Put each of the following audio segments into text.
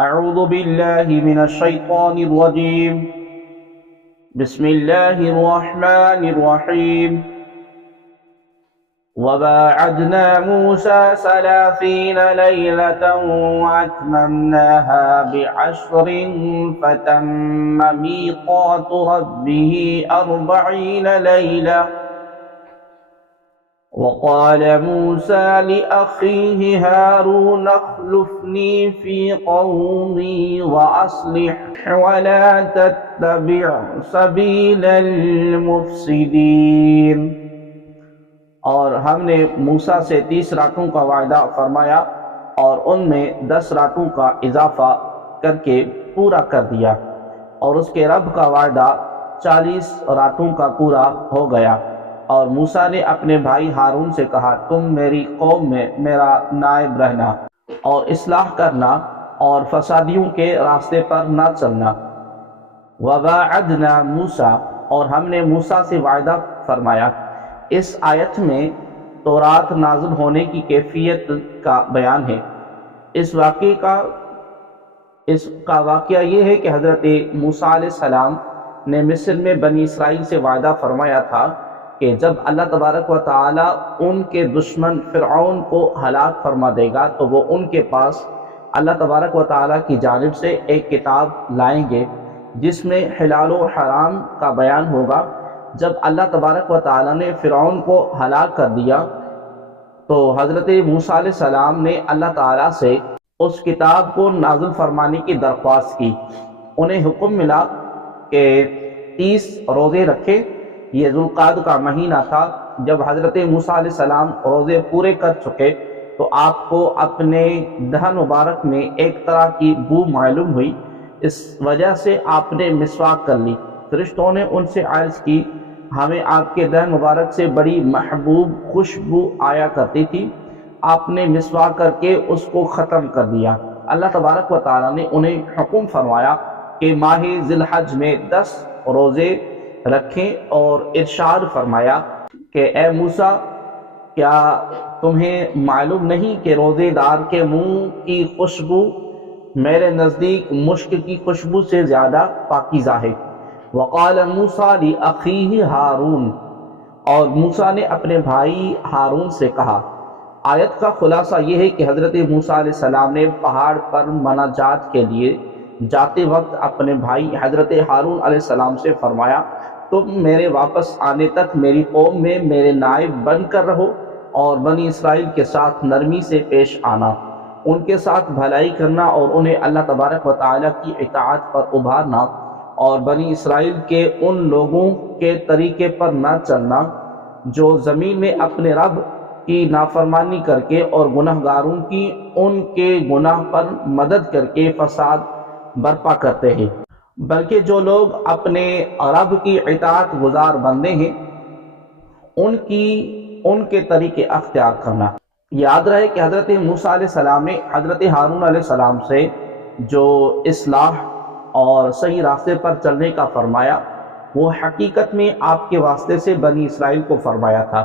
أعوذ بالله من الشيطان الرجيم. بسم الله الرحمن الرحيم. وواعدنا موسى 30 ليلة وأتممناها ب10 فتم ميقات ربه 40 ليلة. وقال موسى لأخيه هارون اخلفني في قومي وأصلح ولا تتبع سبيل المفسدين. اور ہم نے موسیٰ سے 30 راتوں کا وعدہ فرمایا اور ان میں 10 راتوں کا اضافہ کر کے پورا کر دیا، اور اس کے رب کا وعدہ 40 راتوں کا پورا ہو گیا۔ اور موسیٰ نے اپنے بھائی ہارون سے کہا، تم میری قوم میں میرا نائب رہنا اور اصلاح کرنا اور فسادیوں کے راستے پر نہ چلنا۔ وَوَاعَدْنَا موسیٰ، اور ہم نے موسیٰ سے وعدہ فرمایا۔ اس آیت میں تورات نازل ہونے کی کیفیت کا بیان ہے۔ اس کا واقعہ یہ ہے کہ حضرت موسیٰ علیہ السلام نے مصر میں بنی اسرائیل سے وعدہ فرمایا تھا کہ جب اللہ تبارک و تعالی ان کے دشمن فرعون کو ہلاک فرما دے گا تو وہ ان کے پاس اللہ تبارک و تعالی کی جانب سے ایک کتاب لائیں گے جس میں حلال و حرام کا بیان ہوگا۔ جب اللہ تبارک و تعالی نے فرعون کو ہلاک کر دیا تو حضرت موسیٰ علیہ السلام نے اللہ تعالی سے اس کتاب کو نازل فرمانے کی درخواست کی۔ انہیں حکم ملا کہ 30 روزے رکھے۔ یہ ذوالقعدہ کا مہینہ تھا۔ جب حضرت موسیٰ علیہ السلام روزے پورے کر چکے تو آپ کو اپنے دہن مبارک میں ایک طرح کی بو معلوم ہوئی۔ اس وجہ سے آپ نے مسواک کر لی۔ فرشتوں نے ان سے عرض کی، ہمیں آپ کے دہن مبارک سے بڑی محبوب خوشبو آیا کرتی تھی، آپ نے مسواک کر کے اس کو ختم کر دیا۔ اللہ تبارک و تعالیٰ نے انہیں حکم فرمایا کہ ماہ ذی الحج میں 10 روزے رکھیں اور ارشاد فرمایا کہ اے موسیٰ، کیا تمہیں معلوم نہیں کہ روزے دار کے منہ کی خوشبو میرے نزدیک مشک کی خوشبو سے زیادہ پاکیزہ ہے۔ وقال موسیٰ لأخیہ ہارون، اور موسیٰ نے اپنے بھائی ہارون سے کہا۔ آیت کا خلاصہ یہ ہے کہ حضرت موسیٰ علیہ السلام نے پہاڑ پر مناجات کے لیے جاتے وقت اپنے بھائی حضرت ہارون علیہ السلام سے فرمایا، تم میرے واپس آنے تک میری قوم میں میرے نائب بن کر رہو اور بنی اسرائیل کے ساتھ نرمی سے پیش آنا، ان کے ساتھ بھلائی کرنا اور انہیں اللہ تبارک و تعالی کی اطاعت پر ابھارنا، اور بنی اسرائیل کے ان لوگوں کے طریقے پر نہ چلنا جو زمین میں اپنے رب کی نافرمانی کر کے اور گناہ گاروں کی ان کے گناہ پر مدد کر کے فساد برپا کرتے ہیں، بلکہ جو لوگ اپنے رب کی اطاعت گزار بندے ہیں ان کے طریقے اختیار کرنا۔ یاد رہے کہ حضرت موسیٰ علیہ السلام نے حضرت ہارون علیہ السلام سے جو اصلاح اور صحیح راستے پر چلنے کا فرمایا وہ حقیقت میں آپ کے واسطے سے بنی اسرائیل کو فرمایا تھا،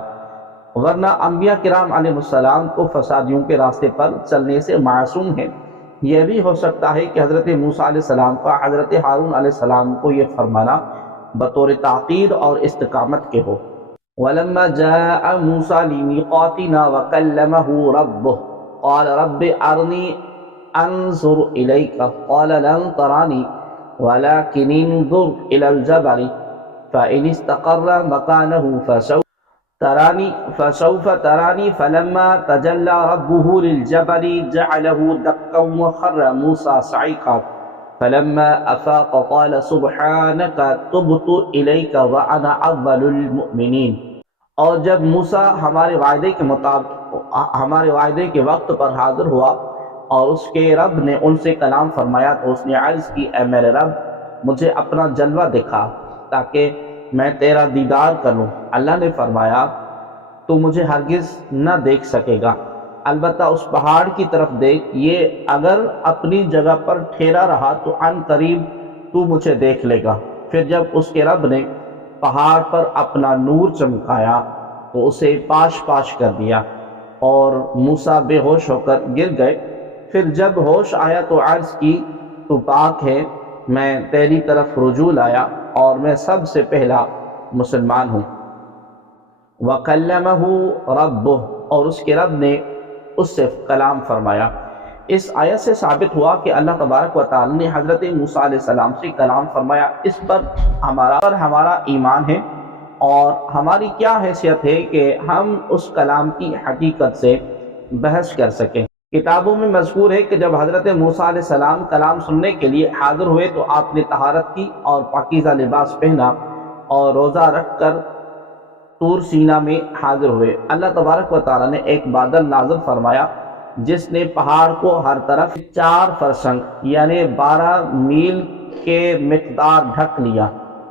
ورنہ انبیاء کرام علیہ السلام کو فسادیوں کے راستے پر چلنے سے معصوم ہیں۔ یہ بھی ہو سکتا ہے کہ حضرت موسیٰ علیہ السلام کا حضرت ہارون علیہ السلام کو یہ فرمانا بطور تاکید اور استقامت کے ہو۔ وَلَمَّا جَاءَ مُوسَىٰ لِمِيقَاتِنَا وَكَلَّمَهُ رَبُّهُ قَالَ رَبِّ أَرْنِي أَنظُرْ إِلَيْكَ قَالَ لَن تَرَانِي وَلَكِنِ انظُرْ إِلَى الْجَبَلِ فَإِنِ اسْتَقَرَّ مَكَانَهُ فسوف تراني فلما تجلى ربه للجبل جعله دكا وخر موسى صعقا فلما أفاق قال سبحانك تبت إليك وأنا أول المؤمنين۔ اور جب موسیٰ ہمارے وعدے کے وقت پر حاضر ہوا اور اس کے رب نے ان سے کلام فرمایا تو اس نے عرض کی، اے میرے رب، مجھے اپنا جلوہ دکھا تاکہ میں تیرا دیدار کروں۔ اللہ نے فرمایا، تو مجھے ہرگز نہ دیکھ سکے گا، البتہ اس پہاڑ کی طرف دیکھ، یہ اگر اپنی جگہ پر ٹھہرا رہا تو عن قریب تو مجھے دیکھ لے گا۔ پھر جب اس کے رب نے پہاڑ پر اپنا نور چمکایا تو اسے پاش پاش کر دیا اور موسیٰ بے ہوش ہو کر گر گئے۔ پھر جب ہوش آیا تو عرض کی تو پاک ہے، میں تیری طرف رجوع لایا اور میں سب سے پہلا مسلمان ہوں۔ وَكَلَّمَهُ رَبُّهُ، اور اس کے رب نے اس سے کلام فرمایا۔ اس آیت سے ثابت ہوا کہ اللہ تبارک و تعالی نے حضرت موسیٰ علیہ السلام سے کلام فرمایا۔ اس پر ہمارا ایمان ہے، اور ہماری کیا حیثیت ہے کہ ہم اس کلام کی حقیقت سے بحث کر سکیں۔ کتابوں میں مذکور ہے کہ جب حضرت موسیٰ علیہ السلام کلام سننے کے لیے حاضر ہوئے تو آپ نے طہارت کی اور پاکیزہ لباس پہنا اور روزہ رکھ کر طور سینا میں حاضر ہوئے۔ اللہ تبارک و تعالی نے ایک بادل نازل فرمایا جس نے پہاڑ کو ہر طرف 4 فرسنگ یعنی 12 میل کے مقدار ڈھک لیا۔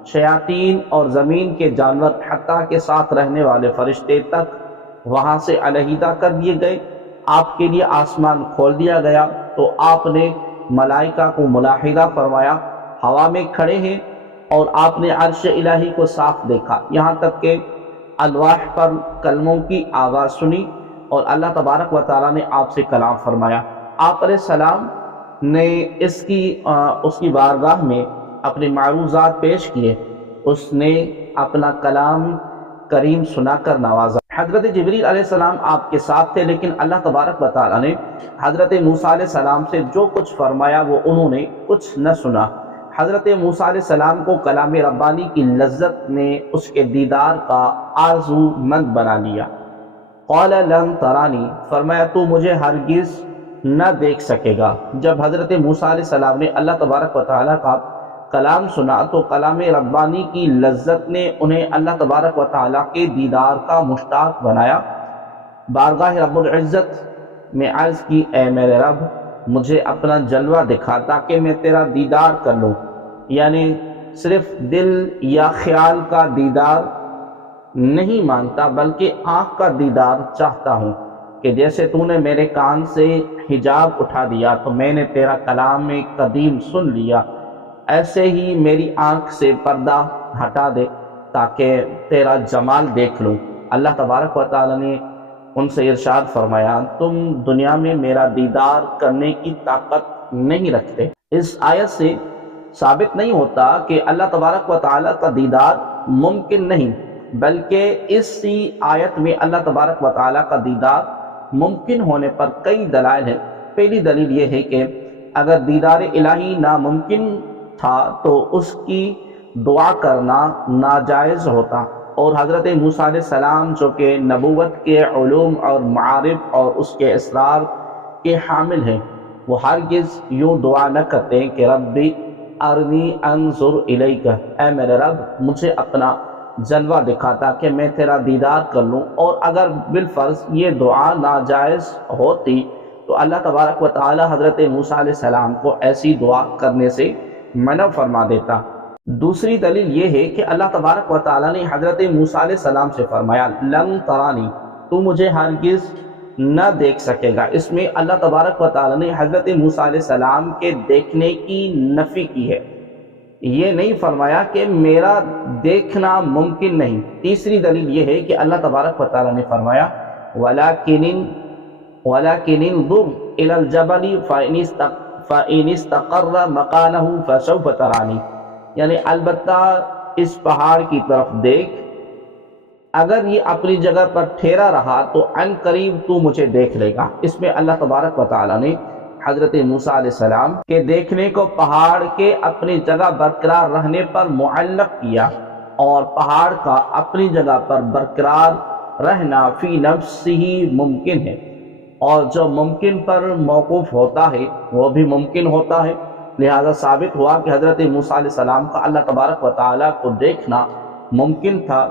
شیاطین اور زمین کے جانور حتیٰ کے ساتھ رہنے والے فرشتے تک وہاں سے علیحدہ کر دیے گئے۔ آپ کے لیے آسمان کھول دیا گیا تو آپ نے ملائکہ کو ملاحظہ فرمایا، ہوا میں کھڑے ہیں، اور آپ نے عرش الہی کو صاف دیکھا، یہاں تک کہ الواح پر کلموں کی آواز سنی، اور اللہ تبارک و تعالیٰ نے آپ سے کلام فرمایا۔ آپ علیہ السلام نے اس کی بارگاہ میں اپنے معروضات پیش کیے، اس نے اپنا کلام کریم سنا کر نوازا۔ حضرت جبریل علیہ السلام آپ کے ساتھ تھے، لیکن اللہ تبارک و تعالیٰ نے حضرت موسیٰ علیہ السلام سے جو کچھ فرمایا وہ انہوں نے کچھ نہ سنا۔ حضرت موسیٰ علیہ السلام کو کلام ربانی کی لذت نے اس کے دیدار کا آرزو مند بنا لیا۔ قال لن ترانی، فرمایا تو مجھے ہرگز نہ دیکھ سکے گا۔ جب حضرت موسیٰ علیہ السلام نے اللہ تبارک و تعالیٰ کا کلام سنا تو کلام ربانی کی لذت نے انہیں اللہ تبارک و تعالیٰ کے دیدار کا مشتاق بنایا۔ بارگاہ رب العزت میں عرض کی، اے میرے رب مجھے اپنا جلوہ دکھا تاکہ میں تیرا دیدار کر لوں، یعنی صرف دل یا خیال کا دیدار نہیں مانگتا بلکہ آنکھ کا دیدار چاہتا ہوں، کہ جیسے تو نے میرے کان سے حجاب اٹھا دیا تو میں نے تیرا کلام قدیم سن لیا، ایسے ہی میری آنکھ سے پردہ ہٹا دے تاکہ تیرا جمال دیکھ لوں۔ اللہ تبارک و تعالی نے ان سے ارشاد فرمایا، تم دنیا میں میرا دیدار کرنے کی طاقت نہیں رکھتے۔ اس آیت سے ثابت نہیں ہوتا کہ اللہ تبارک و تعالی کا دیدار ممکن نہیں، بلکہ اسی آیت میں اللہ تبارک و تعالی کا دیدار ممکن ہونے پر کئی دلائل ہیں۔ پہلی دلیل یہ ہے کہ اگر دیدار الہی ناممکن تھا تو اس کی دعا کرنا ناجائز ہوتا، اور حضرت موسیٰ علیہ السلام جو کہ نبوت کے علوم اور معارف اور اس کے اسرار کے حامل ہیں، وہ ہرگز یوں دعا نہ کرتے کہ ربی ارنی انظر الیک، اے میرے رب مجھے اپنا جلوہ دکھاتا کہ میں تیرا دیدار کر لوں۔ اور اگر بالفرض یہ دعا ناجائز ہوتی تو اللہ تبارک و تعالی حضرت موسیٰ علیہ السلام کو ایسی دعا کرنے سے منع فرما دیتا۔ دوسری دلیل یہ ہے کہ اللہ تبارک و تعالی نے حضرت موسیٰ علیہ السلام سے فرمایا، لن ترانی، تو مجھے ہرگز نہ دیکھ سکے گا۔ اس میں اللہ تبارک و تعالی نے حضرت موسیٰ علیہ السلام کے دیکھنے کی نفی کی ہے، یہ نہیں فرمایا کہ میرا دیکھنا ممکن نہیں۔ تیسری دلیل یہ ہے کہ اللہ تبارک و تعالی نے فرمایا، وَلَكِنِ انظُرْ إِلَى الْجَبَلِ فَإِنِ اسْتَقَرَّ مَكَانَهُ فَسَوْفَ تَرَانِي، یعنی البتہ اس پہاڑ کی طرف دیکھ، اگر یہ اپنی جگہ پر ٹھہرا رہا تو عن قریب تو مجھے دیکھ لے گا۔ اس میں اللہ تبارک و تعالی نے حضرت موسیٰ علیہ السلام کے دیکھنے کو پہاڑ کے اپنی جگہ برقرار رہنے پر معلق کیا، اور پہاڑ کا اپنی جگہ پر برقرار رہنا فی نفسہ ممکن ہے، اور جو ممکن پر موقوف ہوتا ہے وہ بھی ممکن ہوتا ہے۔ لہذا ثابت ہوا کہ حضرت موسیٰ علیہ السلام کا اللہ تبارک و تعالیٰ کو دیکھنا ممکن تھا۔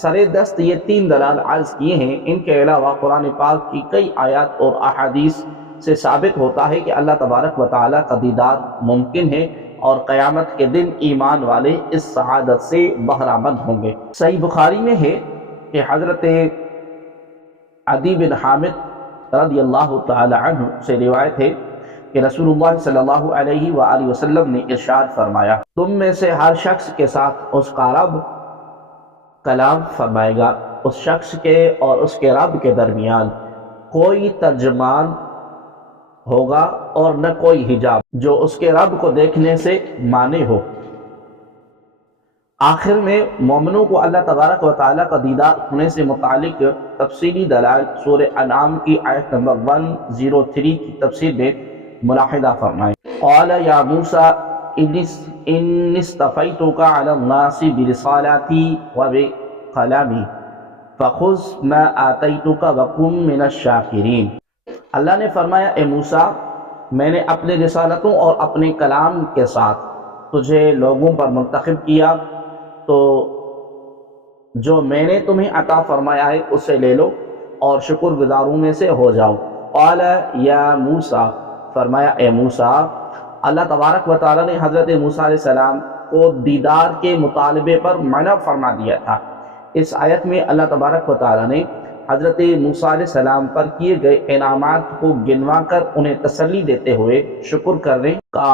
سر دست یہ 3 دلائل عرض کیے ہیں، ان کے علاوہ قرآن پاک کی کئی آیات اور احادیث سے ثابت ہوتا ہے کہ اللہ تبارک و تعالیٰ کا دیدار ممکن ہے، اور قیامت کے دن ایمان والے اس سعادت سے بہرامند ہوں گے۔ صحیح بخاری میں ہے کہ حضرت عدی بن حامد رضی اللہ تعالی عنہ سے روایت ہے کہ رسول اللہ صلی اللہ علیہ وآلہ وسلم نے ارشاد فرمایا، تم میں سے ہر شخص کے ساتھ اس کا رب کلام فرمائے گا، اس شخص کے اور اس کے رب کے درمیان کوئی ترجمان ہوگا اور نہ کوئی حجاب جو اس کے رب کو دیکھنے سے مانع ہو۔ آخر میں مومنوں کو اللہ تبارک و تعالیٰ کا دیدار ہونے سے متعلق تفصیلی دلائل سورہ انعام کی آیت نمبر 103 کی تفسیر میں ملاحظہ فرمائیں۔ قال یا موسیٰ ان اصطفیتک علی الناس برسالاتی وبکلامی فخذ ما آتیتک وکن من الشاکرین۔ اللہ نے فرمایا اے موسیٰ میں نے اپنے رسالتوں اور اپنے کلام کے ساتھ تجھے لوگوں پر منتخب کیا، تو جو میں نے تمہیں عطا فرمایا ہے اسے لے لو اور شکر گزاروں میں سے ہو جاؤ۔ قال یا موسیٰ، فرمایا اے موسیٰ۔ اللہ تبارک و تعالیٰ نے حضرت موسیٰ علیہ السلام کو دیدار کے مطالبے پر منع فرما دیا تھا۔ اس آیت میں اللہ تبارک و تعالیٰ نے حضرت موسیٰ علیہ السلام پر کیے گئے انعامات کو گنوا کر انہیں تسلی دیتے ہوئے شکر کرنے کا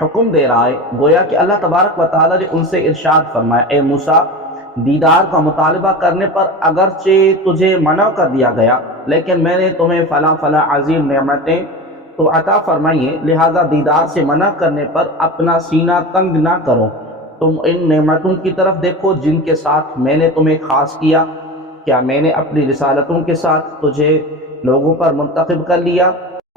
حکم دے رہا ہے۔ گویا کہ اللہ تبارک و تعالیٰ نے ان سے ارشاد فرمایا اے موسیٰ دیدار کا مطالبہ کرنے پر اگرچہ تجھے منع کر دیا گیا، لیکن میں نے تمہیں فلاں عظیم نعمتیں تو عطا فرمائی ہیں، لہذا دیدار سے منع کرنے پر اپنا سینہ تنگ نہ کرو۔ تم ان نعمتوں کی طرف دیکھو جن کے ساتھ میں نے تمہیں خاص کیا۔ کیا میں نے اپنی رسالتوں کے ساتھ تجھے لوگوں پر منتخب کر لیا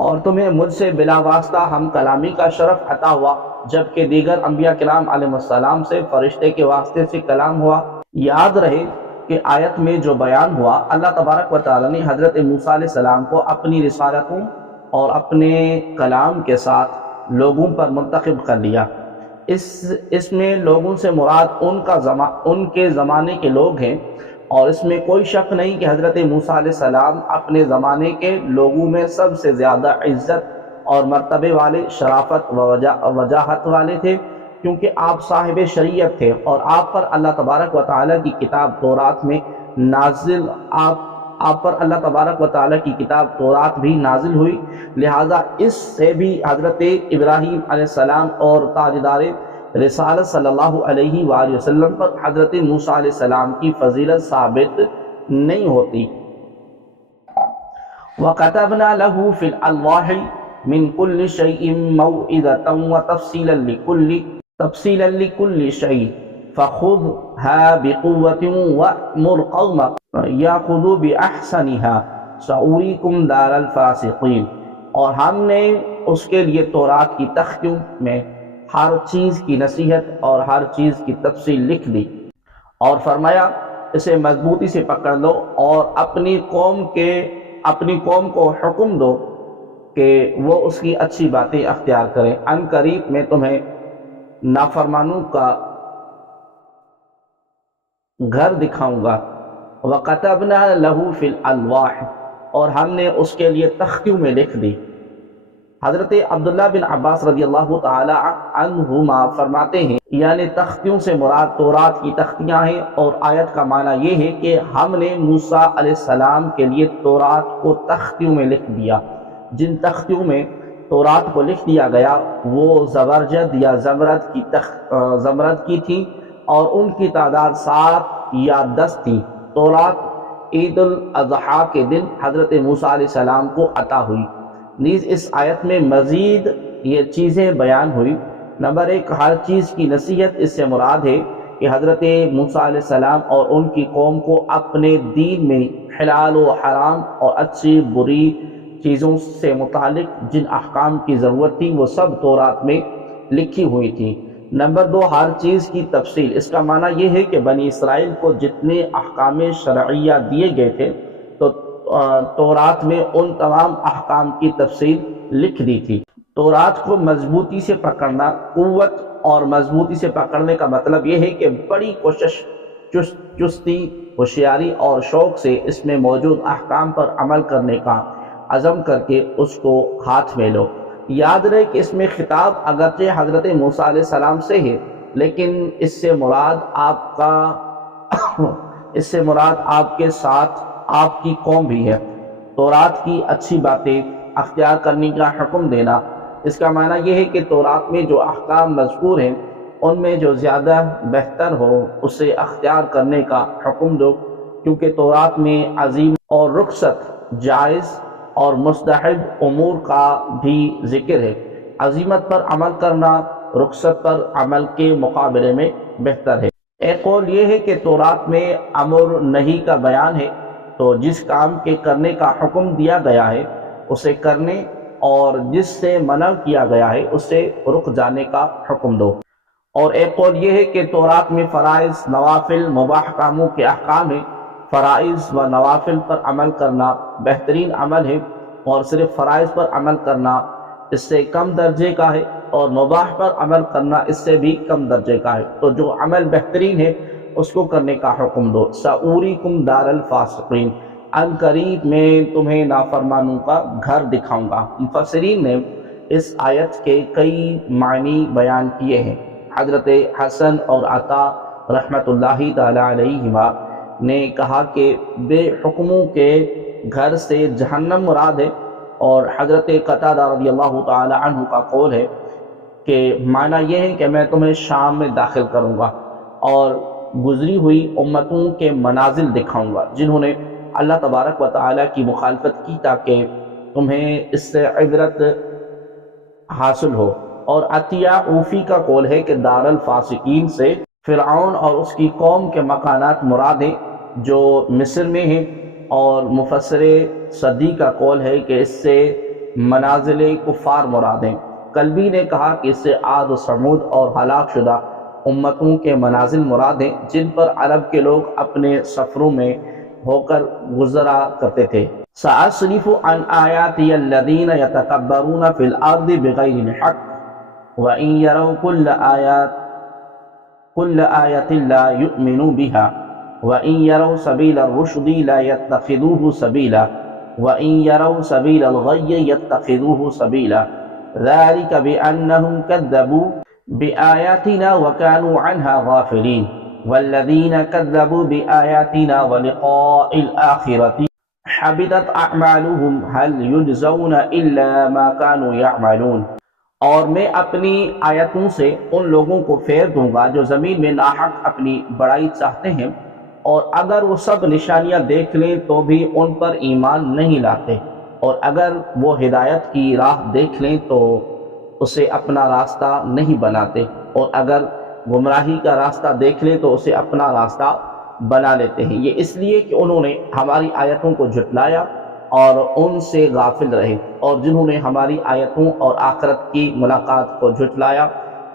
اور تمہیں مجھ سے بلا واسطہ ہم کلامی کا شرف عطا ہوا، جبکہ دیگر انبیاء کرام علیہ السلام سے فرشتے کے واسطے سے کلام ہوا۔ یاد رہے کہ آیت میں جو بیان ہوا، اللہ تبارک و تعالیٰ نے حضرت موسیٰ علیہ السلام کو اپنی رسالتوں اور اپنے کلام کے ساتھ لوگوں پر منتخب کر لیا۔ اس میں لوگوں سے مراد ان کے زمانے کے لوگ ہیں، اور اس میں کوئی شک نہیں کہ حضرت موسیٰ علیہ السلام اپنے زمانے کے لوگوں میں سب سے زیادہ عزت اور مرتبے والے، شرافت و وجاہت والے تھے، کیونکہ آپ صاحب شریعت تھے اور آپ پر اللہ تبارک و تعالیٰ کی کتاب تورات میں نازل آپ پر اللہ تبارک و تعالیٰ کی کتاب تورات بھی نازل ہوئی، لہذا اس سے بھی حضرت ابراہیم علیہ السلام اور تاجدار رسالت صلی اللہ علیہ وآلہ وسلم پر حضرت موسیٰ علیہ السلام کی فضیلت ثابت نہیں ہوتی۔ وَكَتَبْنَا لَهُ فِي الْأَلْوَاحِ مِنْ كُلِّ شَيْءٍ مَوْعِظَةً وَتَفْصِيلًا لِكُلِّ شَيْءٍ فَخُذْهَا بِقُوَّةٍ وَأْمُرْ قَوْمَكَ يَأْخُذُوا بِأَحْسَنِهَا سَأُرِيكُمْ دَارَ الْفَاسِقِينَ۔ اور ہم نے اس کے لیے تورات کی تختیوں میں ہر چیز کی نصیحت اور ہر چیز کی تفصیل لکھ دی، اور فرمایا اسے مضبوطی سے پکڑ لو اور اپنی قوم کو حکم دو کہ وہ اس کی اچھی باتیں اختیار کریں، ان قریب میں تمہیں نافرمانوں کا گھر دکھاؤں گا۔ وَقَتَبْنَا لَهُ فِي الْأَلْوَاحِ، اور ہم نے اس کے لیے تختیوں میں لکھ دی۔ حضرت عبداللہ بن عباس رضی اللہ تعالی عنہما فرماتے ہیں یعنی تختیوں سے مراد تورات کی تختیاں ہیں، اور آیت کا معنی یہ ہے کہ ہم نے موسیٰ علیہ السلام کے لیے تورات کو تختیوں میں لکھ دیا۔ جن تختیوں میں تورات کو لکھ دیا گیا وہ زبرجد یا زمرد کی تھی، اور ان کی تعداد 7 یا 10 تھی۔ تورات عید الاضحیٰ کے دن حضرت موسیٰ علیہ السلام کو عطا ہوئی۔ نیز اس آیت میں مزید یہ چیزیں بیان ہوئی۔ نمبر 1، ہر چیز کی نصیحت، اس سے مراد ہے کہ حضرت موسیٰ علیہ السلام اور ان کی قوم کو اپنے دین میں حلال و حرام اور اچھی بری چیزوں سے متعلق جن احکام کی ضرورت تھی وہ سب تورات میں لکھی ہوئی تھی۔ نمبر 2، ہر چیز کی تفصیل، اس کا معنی یہ ہے کہ بنی اسرائیل کو جتنے احکام شرعیہ دیے گئے تھے تو تورات میں ان تمام احکام کی تفصیل لکھ دی تھی۔ تورات کو مضبوطی سے پکڑنا، قوت اور مضبوطی سے پکڑنے کا مطلب یہ ہے کہ بڑی کوشش، چستی، ہوشیاری اور شوق سے اس میں موجود احکام پر عمل کرنے کا عزم کر کے اس کو ہاتھ میں لو۔ یاد رہے کہ اس میں خطاب اگرچہ حضرت موسیٰ علیہ السلام سے ہے، لیکن اس سے مراد آپ کے ساتھ آپ کی قوم بھی ہے۔ تورات کی اچھی باتیں اختیار کرنے کا حکم دینا، اس کا معنی یہ ہے کہ تورات میں جو احکام مذکور ہیں ان میں جو زیادہ بہتر ہو اسے اختیار کرنے کا حکم دو، کیونکہ تورات میں عظیم اور رخصت، جائز اور مستحب امور کا بھی ذکر ہے۔ عزیمت پر عمل کرنا رخصت پر عمل کے مقابلے میں بہتر ہے۔ ایک قول یہ ہے کہ تورات میں امر نہیں کا بیان ہے، تو جس کام کے کرنے کا حکم دیا گیا ہے اسے کرنے، اور جس سے منع کیا گیا ہے اسے رک جانے کا حکم دو۔ اور ایک قول یہ ہے کہ تورات میں فرائض، نوافل، مباح کاموں کے احکام ہیں۔ فرائض و نوافل پر عمل کرنا بہترین عمل ہے، اور صرف فرائض پر عمل کرنا اس سے کم درجے کا ہے، اور مباح پر عمل کرنا اس سے بھی کم درجے کا ہے۔ تو جو عمل بہترین ہے اس کو کرنے کا حکم دو۔ سَأُورِيكُمْ دَارَ الْفَاسِقِينَ، ان قریب میں تمہیں نافرمانوں کا گھر دکھاؤں گا۔ مفسرین نے اس آیت کے کئی معنی بیان کیے ہیں۔ حضرت حسن اور عطا رحمت اللہ تعالی علیہما نے کہا کہ بے حکموں کے گھر سے جہنم مراد ہے، اور حضرت قتادہ رضی اللہ تعالی عنہ کا قول ہے کہ معنی یہ ہے کہ میں تمہیں شام میں داخل کروں گا اور گزری ہوئی امتوں کے منازل دکھاؤں گا جنہوں نے اللہ تبارک و تعالی کی مخالفت کی، تاکہ تمہیں اس سے عبرت حاصل ہو۔ اور عطیہ اوفی کا قول ہے کہ دار الفاسقین سے فرعون اور اس کی قوم کے مکانات مراد ہیں جو مصر میں ہیں، اور مفسر صدی کا قول ہے کہ اس سے منازل کفار مراد ہیں۔ قلبی نے کہا کہ اس سے عاد و سمود اور ہلاک شدہ امتوں کے منازل مراد ہیں جن پر عرب کے لوگ اپنے سفروں میں ہو کر گزرا کرتے تھے۔ سَأَصْرِفُ عَنْ آيَاتِيَ الَّذِينَ يَتَكَبَّرُونَ فِي الْأَرْضِ بِغَيْرِ الْحَقِّ وَإِنْ يَرَوْا كُلَّ آيَةٍ لَا يُؤْمِنُوا بِهَا وَإِنْ يَرَوْا سَبِيلَ الرُّشْدِ لَا يَتَّخِذُوهُ سَبِيلًا وَإِنْ يَرَوْا سَبِيلَ الْغَيِّ يَتَّخِذُوهُ سَبِيلًا ذَلِكَ بِأَنَّهُمْ كَذَّبُوا بِآيَاتِنَا وَكَانُوا عَنْهَا غَافِلِينَ وَالَّذِينَ كَذَّبُوا بِآيَاتِنَا وَلِقَاءِ الْآخِرَةِ حَبِطَتْ أَعْمَالُهُمْ هَلْ يُجْزَوْنَ إِلَّا مَا كَانُوا يَعْمَلُونَ۔ اور میں اپنی آیتوں سے ان لوگوں کو پھیر دوں گا جو زمین میں ناحق اپنی بڑائی چاہتے ہیں، اور اگر وہ سب نشانیاں دیکھ لیں تو بھی ان پر ایمان نہیں لاتے، اور اگر وہ ہدایت کی راہ دیکھ لیں تو اسے اپنا راستہ نہیں بناتے، اور اگر گمراہی کا راستہ دیکھ لیں تو اسے اپنا راستہ بنا لیتے ہیں۔ یہ اس لیے کہ انہوں نے ہماری آیتوں کو جھٹلایا اور ان سے غافل رہے، اور جنہوں نے ہماری آیتوں اور آخرت کی ملاقات کو جھٹلایا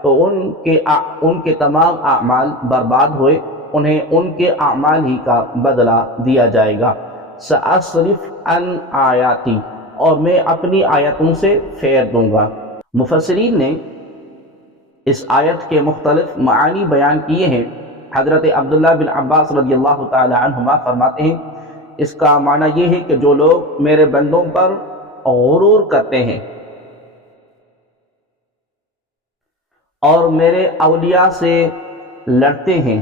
تو ان کے تمام اعمال برباد ہوئے، انہیں ان کے اعمال ہی کا بدلہ دیا جائے گا۔ سَأَصْرِفُ عَنْ آیَاتِی، اور میں اپنی آیتوں سے پھیر دوں گا۔ مفسرین نے اس آیت کے مختلف معانی بیان کیے ہیں۔ حضرت عبداللہ بن عباس رضی اللہ تعالی عنہما فرماتے ہیں اس کا معنی یہ ہے کہ جو لوگ میرے بندوں پر غرور کرتے ہیں اور میرے اولیاء سے لڑتے ہیں،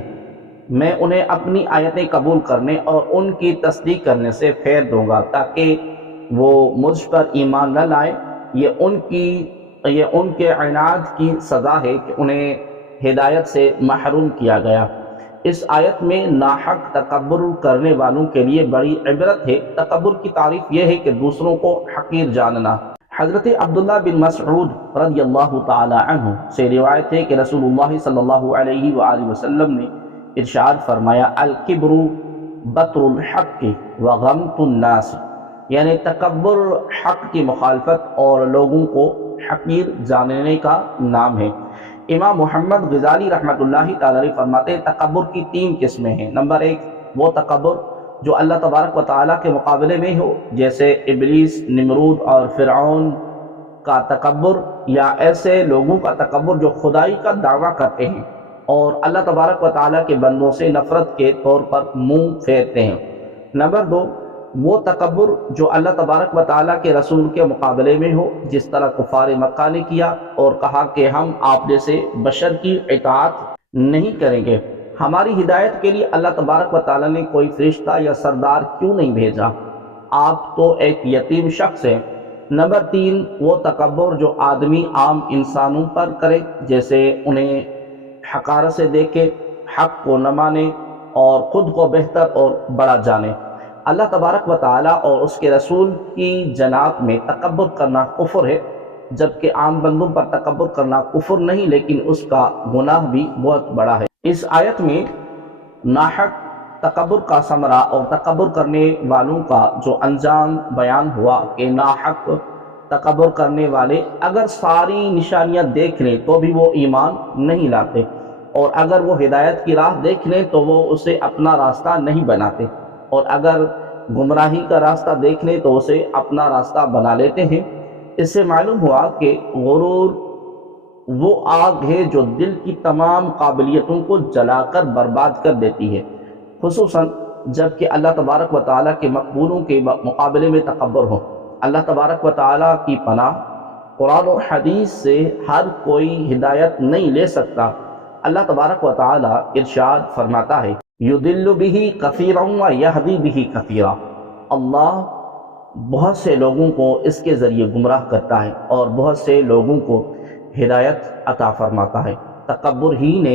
میں انہیں اپنی آیتیں قبول کرنے اور ان کی تصدیق کرنے سے پھیر دوں گا تاکہ وہ مجھ پر ایمان نہ لائیں۔ یہ ان کے عناد کی سزا ہے کہ انہیں ہدایت سے محروم کیا گیا۔ اس آیت میں ناحق تکبر کرنے والوں کے لیے بڑی عبرت ہے۔ تکبر کی تعریف یہ ہے کہ دوسروں کو حقیر جاننا۔ حضرت عبداللہ بن مسعود رضی اللہ تعالی عنہ سے روایت ہے کہ رسول اللہ صلی اللہ علیہ وآلہ وسلم نے ارشاد فرمایا، الکبر بطر الحق وغمط الناس، یعنی تکبر حق کی مخالفت اور لوگوں کو حقیر جاننے کا نام ہے۔ امام محمد غزالی رحمۃ اللہ تعالی فرماتے ہیں تکبر کی 3 قسمیں ہیں۔ نمبر 1 وہ تکبر جو اللہ تبارک و تعالیٰ کے مقابلے میں ہو، جیسے ابلیس، نمرود اور فرعون کا تکبر، یا ایسے لوگوں کا تکبر جو خدائی کا دعویٰ کرتے ہیں اور اللہ تبارک و تعالیٰ کے بندوں سے نفرت کے طور پر منہ پھیرتے ہیں۔ نمبر 2 وہ تکبر جو اللہ تبارک و تعالیٰ کے رسول کے مقابلے میں ہو، جس طرح کفار مکہ نے کیا اور کہا کہ ہم آپ جیسے بشر کی اطاعت نہیں کریں گے، ہماری ہدایت کے لیے اللہ تبارک و تعالیٰ نے کوئی فرشتہ یا سردار کیوں نہیں بھیجا، آپ تو ایک یتیم شخص ہیں۔ نمبر 3 وہ تکبر جو آدمی عام انسانوں پر کرے، جیسے انہیں حقارت سے دیکھے، حق کو نہ مانے اور خود کو بہتر اور بڑا جانے۔ اللہ تبارک و تعالیٰ اور اس کے رسول کی جناب میں تکبر کرنا کفر ہے، جبکہ عام بندوں پر تکبر کرنا کفر نہیں، لیکن اس کا گناہ بھی بہت بڑا ہے۔ اس آیت میں ناحق تکبر کا ثمرہ اور تکبر کرنے والوں کا جو انجام بیان ہوا کہ ناحق تکبر کرنے والے اگر ساری نشانیاں دیکھ لیں تو بھی وہ ایمان نہیں لاتے، اور اگر وہ ہدایت کی راہ دیکھ لیں تو وہ اسے اپنا راستہ نہیں بناتے، اور اگر گمراہی کا راستہ دیکھ لیں تو اسے اپنا راستہ بنا لیتے ہیں۔ اس سے معلوم ہوا کہ غرور وہ آگ ہے جو دل کی تمام قابلیتوں کو جلا کر برباد کر دیتی ہے، خصوصاً جب کہ اللہ تبارک و تعالیٰ کے مقبولوں کے مقابلے میں تکبر ہو۔ اللہ تبارک و تعالیٰ کی پناہ، قرآن و حدیث سے ہر کوئی ہدایت نہیں لے سکتا۔ اللہ تبارک و تعالیٰ ارشاد فرماتا ہے یضل بہ کثیرا ویہدی بہ کثیرا، اللہ بہت سے لوگوں کو اس کے ذریعے گمراہ کرتا ہے اور بہت سے لوگوں کو ہدایت عطا فرماتا ہے۔ تکبر ہی نے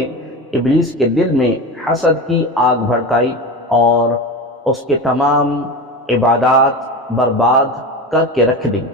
ابلیس کے دل میں حسد کی آگ بھڑکائی اور اس کے تمام عبادات برباد کر کے رکھ دیں۔